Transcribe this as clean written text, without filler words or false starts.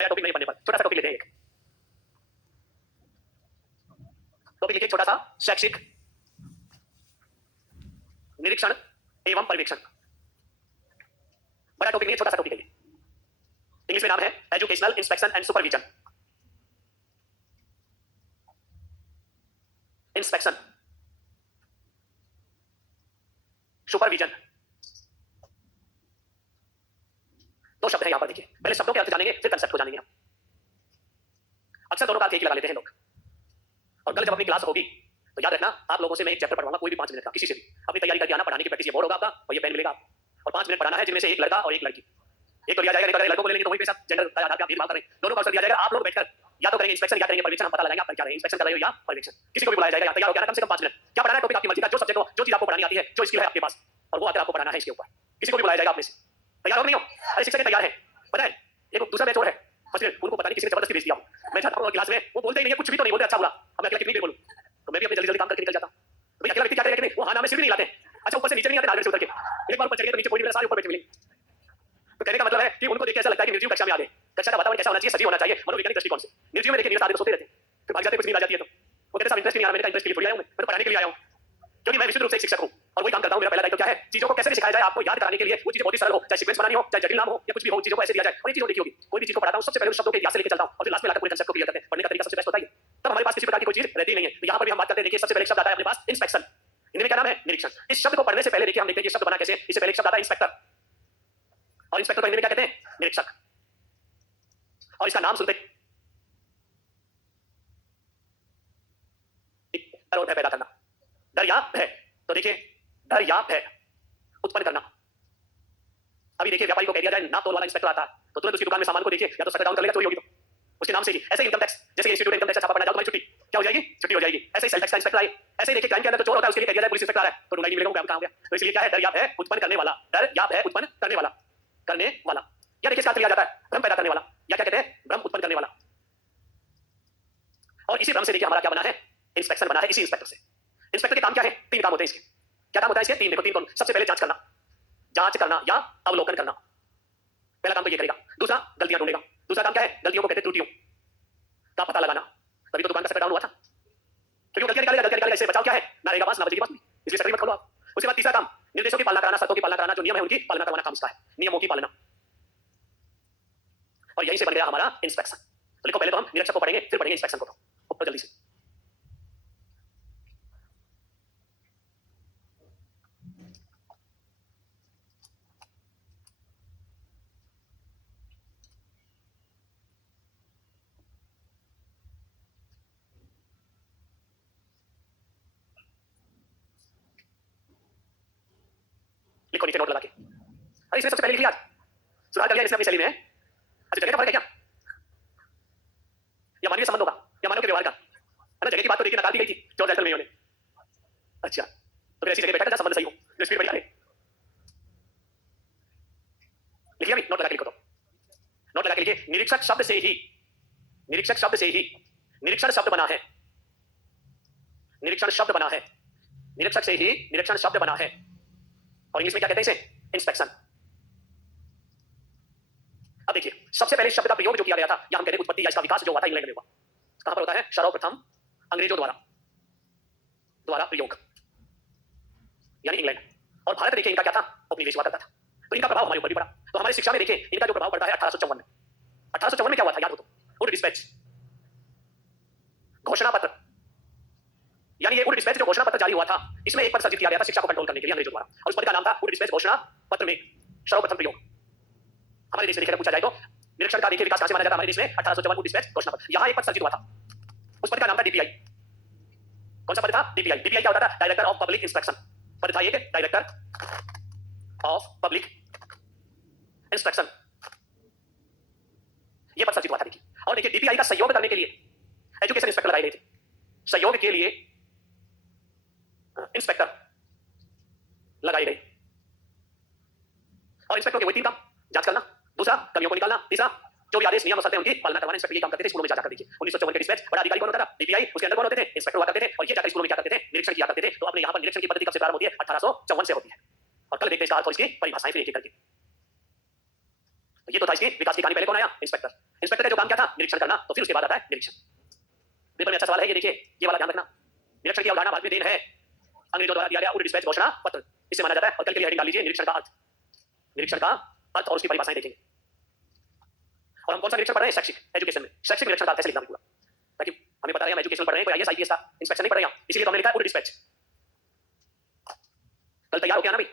Topic नहीं पढ़ने पर छोटा सा टॉपिक लेते हैं। एक टॉपिक लिखिए छोटा सा, शैक्षिक निरीक्षण एवं पर्यवेक्षण। बड़ा टॉपिक नहीं, छोटा सा टॉपिक है। इंग्लिश में नाम है educational inspection and supervision. Inspection, supervision, दो शब्द हैं यहां पर। देखिए पहले शब्दों के अर्थ जानेंगे, फिर कंसेप्ट को जानेंगे हम। अक्सर दोनों का अर्थ एक ही लगा लेते हैं लोग। और कल जब अपनी क्लास होगी तो याद रखना, आप लोगों से मैं एक चैप्टर पढ़ाऊंगा, कोई भी 5 मिनट का, किसी से भी अपनी तैयारी करके आना। पढ़ाने की प्रैक्टिस ये बोर्ड होगा आपका और ये पेन मिलेगा आपको। और 5 मिनट पढ़ाना है, जिनमें से एक लड़का और एक लड़की। एक तो लिया जाएगा, अगर लड़कों को ले लेंगे तो वही पे सब जेंडर का आधार पे आप भेदभाव कर रहे हैं। दोनों का अवसर दिया जाएगा। आप लोग बैठकर या तो करेंगे इंस्पेक्शन या करेंगे पर्यवेक्षण। हम पता लगाएंगे आप क्या रहे हैं, इंस्पेक्शन कर रहे हो या पर्यवेक्षण। किसी को भी बुलाया जाएगा, तैयार हो गया ना, कम से कम 5 मिनट। क्या पढ़ाना है टॉपिक आपकी मर्जी का, जो सब्जेक्ट हो, जो चीज आपको पढ़ानी आती है, जो स्किल है आपके पास, और वो आकर आपको पढ़ाना है इसके ऊपर। किसी को भी बुलाया जाएगा आप में से। तैयार हो नहीं हो? अरे शिक्षक तैयार है, पता है एक दूसरा बैच और है, उनको पता नहीं किसी ने जबरदस्ती भेज दिया। मैं जाता हूँ क्लास में, वो बोलते ही नहीं है, कुछ भी तो नहीं बोलते, अच्छा बुरा। अब मैं अकेला कितनी देर बोलूं? तो मैं भी अपने जल्दी जल्दी काम करके निकल जाता हूं। तो भैया अकेला व्यक्ति क्या करेगा कि नहीं, वो हाँ नाम में सिर भी नहीं लाते। अच्छा ऊपर से नीचे नहीं आते, नाले से उतर के एक बार ऊपर चढ़िए तो नीचे कोई नहीं, सारे ऊपर बैठे मिलेंगे। तो कहने का मतलब है कि उनको देख के ऐसा लगता है कि निर्जीव कक्षा में आ गए। कक्षा का वातावरण कैसा होना चाहिए, सजीव होना चाहिए, मनोवैज्ञानिक दृष्टिकोण से। निर्जीव में देखिए नींद आते तो सोते रहते, फिर भाग जाते, कुछ नींद आ जाती है तो वो कहते हैं इंटरेस्ट नहीं आ रहा। मेरा इंटरेस्ट के लिए थोड़ी आया हूं, मैं तो पढ़ाने के लिए आया हूं, क्योंकि मैं विशुद्ध रूप से एक शिक्षक हूं और वही काम करता हूं। मेरा पहला दायित्व क्या है, चीजों को कैसे सिखाया जाए, आपको याद कराने के लिए। वो चीजें बहुत ही सरल हो, चाहे सीक्वेंस बनानी हो, चाहे जटिल नाम हो या कुछ भी हो, चीजों को ऐसे दिया जाए। और ये चीज देखी होगी, कोई भी चीज को पढ़ाता हूं, सबसे पहले उस शब्दों के इतिहास से लेके चलता हूं और फिर लास्ट में लाकर पूरे कंसेप्ट को क्लियर करते हैं। पढ़ने का तरीका सबसे बेस्ट होता है। तब हमारे पास किसी प्रकार की कोई चीज रहती नहीं है। तो यहाँ पर भी हम बात करते हैं। देखिए सबसे पहले शब्द आता है अपने पास इंस्पेक्शन। हिंदी में क्या नाम है, निरीक्षण। इस शब्द को पढ़ने से पहले देखिए हम देखते हैं ये शब्द बना कैसे। इससे पहले एक शब्द आता है इंस्पेक्टर, और इंस्पेक्टर को हिंदी में क्या कहते हैं, निरीक्षक। और इसका नाम सुनते डर और भय पैदा करना। डर या भय, तो देखिए डर या भय उत्पन्न करना। अभी देखिए व्यापारी को कह दिया जाए नाप तोल वाला इंस्पेक्टर आता है तो तुरंत उसकी दुकान में सामान को देखिए या तो शटर डाउन कर लेगा, चोरी होगी तो उसके नाम से ही। ऐसे इनकम टैक्स, जैसे इंस्टीट्यूट इनकम टैक्स छापा पड़ना जाओ तुम्हारी छुट्टी क्या हो जाएगी, छुट्टी हो जाएगी। ऐसे ही सेल टैक्स का इंस्पेक्टर आए। ऐसे ही देखिए क्राइम के अंदर तो चोर होता है, उसके लिए कह दिया जाए पुलिस इंस्पेक्टर है तो ढूंढाई नहीं मिलेगा, कहां गया। तो इसलिए क्या है, डर या भय उत्पन्न करने वाला। डर या भय उत्पन्न करने वाला, करने वाला। या देखिए इसका लिया जाता है भ्रम पैदा करने वाला, या क्या कहते हैं, भ्रम उत्पन्न करने वाला। और इसी भ्रम से देखिए हमारा क्या बना है, इंस्पेक्शन बना है इसी इंस्पेक्टर से। इंस्पेक्टर के काम क्या है, 3 काम होते हैं इसके। क्या काम होता है इसके, 3 देखो 3 कौन। सबसे पहले जांच करना, जांच करना या अवलोकन करना, पहला काम तो ये करेगा। दूसरा गलतियां ढूंढेगा। दूसरा काम क्या है, गलतियों को कहते हैं त्रुटियों का पता लगाना। तभी तो दुकान का शटर डाउन हुआ था, क्योंकि गलतियां निकालेगा। इससे बचाव क्या है, ना रहेगा बांस ना बचेगी बांस, इसलिए शटर मत खोलो आप। उसके बाद तीसरा काम निर्देशों की पालना कराना, शर्तों की पालना कराना, जो नियम है उनकी पालना करवाना काम इसका है, नियमों की पालना। और यहीं से बन गया हमारा इंस्पेक्शन। तो लिखो पहले तो हम निरीक्षक को पढ़ेंगे, फिर पढ़ेंगे इंस्पेक्शन को। तो ऊपर जल्दी से लिखो नीचे नोट लगा के। अरे इसने सबसे पहले लिख लिया, सुधार कर लिया इसने अपनी शैली में। अच्छा जगह का फर्क है क्या, या मानवीय संबंधों का, या मानव के व्यवहार का, है ना। जगह की बात तो देखिए नकार दी गई थी जॉर्ज एल्टन मेयो ने। अच्छा तो फिर ऐसी जगह बैठा था जहां संबंध सही हो, जो स्पीड बढ़िया है। लिखिए अभी नोट लगा के लिखो। तो नोट लगा के लिखिए, निरीक्षक शब्द से ही, निरीक्षक शब्द से ही निरीक्षण शब्द बना है। निरीक्षण शब्द बना है, निरीक्षक से ही निरीक्षण शब्द बना है। और इंग्लिश में क्या कहते हैं इसे, इंस्पेक्शन। अब देखिए सबसे पहले शब्द का प्रयोग जो किया गया था, या हम कहते हैं उत्पत्ति या इसका विकास जो हुआ था इंग्लैंड में हुआ। कहां पर होता है, सर्वप्रथम अंग्रेजों द्वारा प्रयोग, यानी इंग्लैंड। और भारत देखिए इनका क्या था, उपनिवेश हुआ करता था, तो इनका प्रभाव हमारे ऊपर भी पड़ा। तो हमारे शिक्षा में देखिए इनका जो प्रभाव पड़ता है 1854 में। 1854 में क्या हुआ था याद हो तो, वुड डिस्पैच घोषणा पत्र, यानी ये वुड डिस्पैच जो घोषणा पत्र जारी हुआ था, इसमें एक पद सर्जित किया गया था शिक्षा को कंट्रोल करने के लिए अंग्रेजों द्वारा, और उस पद का नाम था वुड डिस्पैच घोषणा पत्र में सर्वप्रथम प्रयोग। हमारे देश में देखिए पूछा जाए तो निरीक्षण का देखिए विकास कहां से माना जाता है हमारे देश में, 1854 वुड डिस्पैच घोषणा पत्र। यहां एक पद सर्जित हुआ था, उस पद का नाम था डीपीआई। कौन सा पद था, डीपीआई। डीपीआई क्या होता था, डायरेक्टर ऑफ पब्लिक इंस्पेक्शन। पद था एक डायरेक्टर ऑफ पब्लिक इंस्पेक्शन, ये पद सर्जित हुआ था देखिए। और देखिए डीपीआई का सहयोग करने के लिए एजुकेशन इंस्पेक्टर लगाए गए थे, सहयोग के लिए इंस्पेक्टर लगाए गए। और इंस्पेक्टर के वही 3 काम, जांच करना, दूसरा कमियों को निकालना, तीसरा जो भी आदेश नियम होते हैं उनकी पालना करवाना। इंस्पेक्टर ये काम करते थे स्कूलों में जाकर देखिए। 1954 के डिस्पैच बड़ा अधिकारी कौन होता था, डीपीआई। उसके अंदर कौन होते थे, इंस्पेक्टर हुआ करते थे। और ये जाकर स्कूलों में क्या करते थे, निरीक्षण किया करते थे। तो अपने यहाँ पर निरीक्षण की पद्धति कब से प्रारंभ होती है, 1854 से होती है। और कल देखते हैं इसका अर्थ और इसकी परिभाषाएं फिर एक एक करके। तो ये तो था इसकी विकास की कहानी। पहले कौन आया? इंस्पेक्टर। इंस्पेक्टर का जो काम क्या था? निरीक्षण करना। तो फिर उसके बाद आता है निरीक्षण। पेपर में अच्छा सवाल है ये, देखिए ये वाला ध्यान रखना। निरीक्षण की अवधारणा भारत में देन है अंग्रेजों द्वारा दिया गया उड डिस्पैच घोषणा पत्र, इससे माना जाता है। और कल के लिए हेडिंग डाल लीजिए निरीक्षण का अर्थ। निरीक्षण का अर्थ और उसकी परिभाषाएं देखेंगे। और हम कौन सा निरीक्षण पढ़ रहे हैं? शैक्षिक, एजुकेशन में शैक्षिक निरीक्षण का अर्थ कैसे लिखना पूरा, ताकि हमें पता रहे हम एजुकेशन पढ़ रहे हैं, कोई आईएएस आईपीएस का इंस्पेक्शन नहीं पढ़ रहे हैं, इसीलिए तो हमने लिखा है उड डिस्पैच। कल तैयार हो गया ना भाई?